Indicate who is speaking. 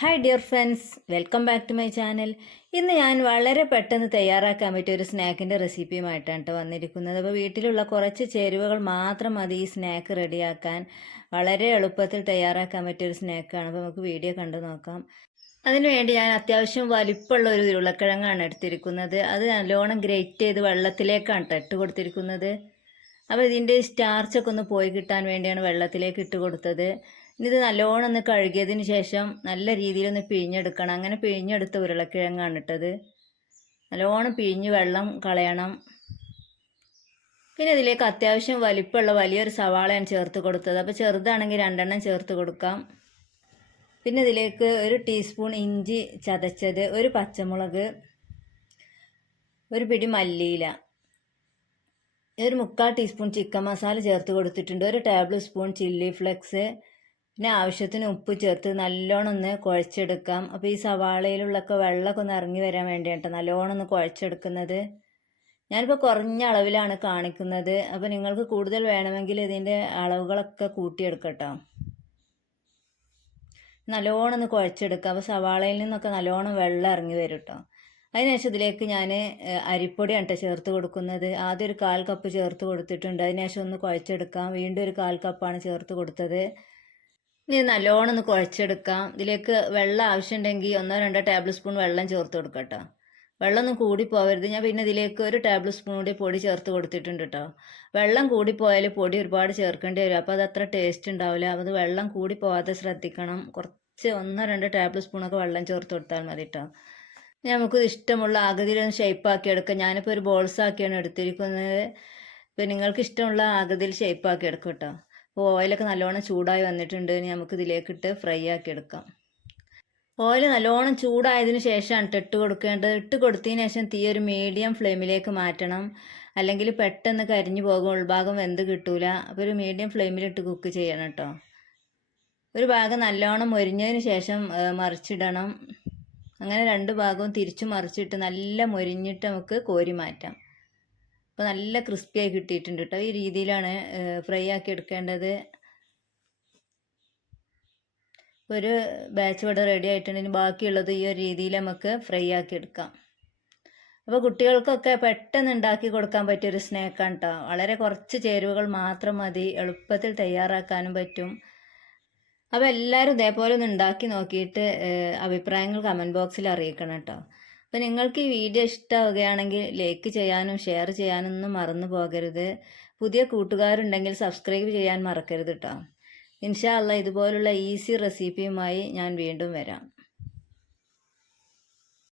Speaker 1: Hi dear friends welcome back to my channel ഇന്ന് ഞാൻ വളരെ പെട്ടെന്ന് തയ്യാറാക്കാൻ പറ്റിയ ഒരു സ്നാക്കിന്റെ റെസിപ്പിയുമായിട്ടാണ് വന്നിരിക്കുന്നത്. അപ്പോൾ വീട്ടിലുള്ള കുറച്ച് ചേരുവകൾ മാത്രം മതി ഈ സ്നാക്ക് റെഡിയാക്കാൻ. വളരെ എളുപ്പത്തിൽ തയ്യാറാക്കാൻ പറ്റിയ ഒരു സ്നാക്കാണ്. അപ്പോൾ നമുക്ക് വീഡിയോ കണ്ടു നോക്കാം. അതിനുവേണ്ടി ഞാൻ അത്യാവശ്യം വലിപ്പമുള്ള ഒരു ഉരുളക്കിഴങ്ങാണ് എടുത്തിരിക്കുന്നത്. അത് നല്ലോണം ഗ്രേറ്റ് ചെയ്ത് വെള്ളത്തിലേക്കാണ് ഇട്ട് കൊടുത്തിരിക്കുന്നത്. അപ്പോൾ ഇതിന്റെ സ്റ്റാർച്ചൊക്കെ ഒന്ന് പോയി കിട്ടാൻ വേണ്ടിയാണ് വെള്ളത്തിലേക്ക് ഇട്ട് കൊടുത്തത്. ഇനി ഇത് നല്ലോണം ഒന്ന് കഴുകിയതിന് ശേഷം നല്ല രീതിയിൽ ഒന്ന് പിഴിഞ്ഞെടുക്കണം. അങ്ങനെ പിഴിഞ്ഞെടുത്ത ഉരുളക്കിഴങ്ങാണ് ഇട്ടത് നല്ലോണം പിഴിഞ്ഞ് വെള്ളം കളയണം. പിന്നെ ഇതിലേക്ക് അത്യാവശ്യം വലിപ്പമുള്ള വലിയൊരു സവാളയാണ് ചേർത്ത് കൊടുത്തത്. അപ്പോൾ ചെറുതാണെങ്കിൽ രണ്ടെണ്ണം ചേർത്ത് കൊടുക്കാം. പിന്നെ ഇതിലേക്ക് ഒരു ടീസ്പൂൺ ഇഞ്ചി ചതച്ചത് ഒരു പച്ചമുളക് ഒരു പിടി മല്ലിയില ഒരു മുക്കാൽ ടീസ്പൂൺ ചിക്കൻ മസാല ചേർത്ത് കൊടുത്തിട്ടുണ്ട് ഒരു ടേബിൾ സ്പൂൺ ചില്ലി ഫ്ലെക്സ് പിന്നെ ആവശ്യത്തിന് ഉപ്പ് ചേർത്ത് നല്ലോണം ഒന്ന് കുഴച്ചെടുക്കാം. അപ്പോൾ ഈ സവാളയിലുള്ളൊക്കെ വെള്ളമൊക്കെ ഒന്ന് ഇറങ്ങി വരാൻ വേണ്ടിയിട്ട് നല്ലോണം ഒന്ന് കുഴച്ചെടുക്കുന്നത്. ഞാനിപ്പോൾ കുറഞ്ഞ അളവിലാണ് കാണിക്കുന്നത്. അപ്പോൾ നിങ്ങൾക്ക് കൂടുതൽ വേണമെങ്കിൽ ഇതിന്റെ അളവുകളൊക്കെ കൂട്ടിയെടുക്കട്ടോ. നല്ലോണം ഒന്ന് കുഴച്ചെടുക്കുക അപ്പോൾ സവാളയിൽ നിന്നൊക്കെ നല്ലോണം വെള്ളം ഇറങ്ങി വരും കേട്ടോ അതിനുശേഷം ഇതിലേക്ക് ഞാൻ അരിപ്പൊടിയാണ് കേട്ടോ ചേർത്ത് കൊടുക്കുന്നത്. ആദ്യം ഒരു കാൽ കപ്പ് ചേർത്ത് കൊടുത്തിട്ടുണ്ട്. അതിനുശേഷം ഒന്ന് കുഴച്ചെടുക്കാം. വീണ്ടും ഒരു കാൽ കപ്പാണ് ചേർത്ത് കൊടുത്തത്. ഇനി നല്ലോണം ഒന്ന് കുഴച്ചെടുക്കാം. ഇതിലേക്ക് വെള്ളം ആവശ്യമുണ്ടെങ്കിൽ ഒന്നോ രണ്ടോ ടേബിൾ സ്പൂൺ വെള്ളം ചേർത്ത് കൊടുക്കാം കേട്ടോ വെള്ളം ഒന്നും കൂടി പോകരുത് ഞാൻ പിന്നെ ഇതിലേക്ക് ഒരു ടേബിൾ സ്പൂൺ കൂടി പൊടി ചേർത്ത് കൊടുത്തിട്ടുണ്ട് കേട്ടോ വെള്ളം കൂടി പോയാൽ പൊടി ഒരുപാട് ചേർക്കേണ്ടി വരും. അപ്പോൾ അത് അത്ര ടേസ്റ്റ് ഉണ്ടാവില്ല. അത് വെള്ളം കൂടി പോകാതെ ശ്രദ്ധിക്കണം. കുറച്ച് ഒന്നോ രണ്ടോ ടേബിൾ സ്പൂണൊക്കെ വെള്ളം ചേർത്ത് കൊടുത്താൽ മതി കേട്ടോ നമുക്ക് ഇഷ്ടമുള്ള ആകൃതിയിലൊന്ന് ഷേപ്പാക്കി എടുക്കാം. ഞാനിപ്പോൾ ഒരു ബോൾസ് ആക്കിയാണ് എടുത്തിരിക്കുന്നത്. ഇപ്പോൾ നിങ്ങൾക്ക് ഇഷ്ടമുള്ള ആകൃതിയിൽ ഷേപ്പാക്കി എടുക്കും കേട്ടോ അപ്പോൾ ഓയിലൊക്കെ നല്ലോണം ചൂടായി വന്നിട്ടുണ്ട്. ഇനി നമുക്ക് ഇതിലേക്കിട്ട് ഫ്രൈ ആക്കി എടുക്കാം. ഓയിൽ നല്ലോണം ചൂടായതിന് ശേഷമാണ് ഇട്ട് കൊടുക്കേണ്ടത്. ഇട്ട് കൊടുത്തതിന് ശേഷം തീ ഒരു മീഡിയം ഫ്ലെയിമിലേക്ക് മാറ്റണം. അല്ലെങ്കിൽ പെട്ടെന്ന് കരിഞ്ഞു പോകും. ഉൾഭാഗം വെന്ത് കിട്ടൂല. അപ്പോൾ ഒരു മീഡിയം ഫ്ലെയിമിലിട്ട് കുക്ക് ചെയ്യണം കേട്ടോ ഒരു ഭാഗം നല്ലോണം മൊരിഞ്ഞതിന് ശേഷം മറിച്ചിടണം. അങ്ങനെ രണ്ട് ഭാഗവും തിരിച്ചു മറിച്ചിട്ട് നല്ല മൊരിഞ്ഞിട്ട് നമുക്ക് കോരി മാറ്റാം. അപ്പോൾ നല്ല ക്രിസ്പിയായി കിട്ടിയിട്ടുണ്ട് കേട്ടോ ഈ രീതിയിലാണ് ഫ്രൈ ആക്കി എടുക്കേണ്ടത്. ഒരു ബാച്ച് ഇവിടെ റെഡി ആയിട്ടുണ്ടെങ്കിൽ ബാക്കിയുള്ളത് ഈ ഒരു രീതിയിൽ നമുക്ക് ഫ്രൈ ആക്കി എടുക്കാം. അപ്പോൾ കുട്ടികൾക്കൊക്കെ പെട്ടെന്ന് ഉണ്ടാക്കി കൊടുക്കാൻ പറ്റിയൊരു സ്നാക്കാണ് കേട്ടോ വളരെ കുറച്ച് ചേരുവകൾ മാത്രം മതി. എളുപ്പത്തിൽ തയ്യാറാക്കാനും പറ്റും. അപ്പോൾ എല്ലാവരും ഇതേപോലെ ഒന്ന് ഉണ്ടാക്കി നോക്കിയിട്ട് അഭിപ്രായങ്ങൾ കമന്റ് ബോക്സിൽ അറിയിക്കണം കേട്ടോ അപ്പോൾ നിങ്ങൾക്ക് ഈ വീഡിയോ ഇഷ്ടമാവുകയാണെങ്കിൽ ലൈക്ക് ചെയ്യാനും ഷെയർ ചെയ്യാനും ഒന്നും മറന്നു പോകരുത്. പുതിയ കൂട്ടുകാരുണ്ടെങ്കിൽ സബ്സ്ക്രൈബ് ചെയ്യാൻ മറക്കരുത് കേട്ടോ ഇൻഷാ അല്ല ഇതുപോലുള്ള ഈസി റെസിപ്പിയുമായി ഞാൻ വീണ്ടും വരാം.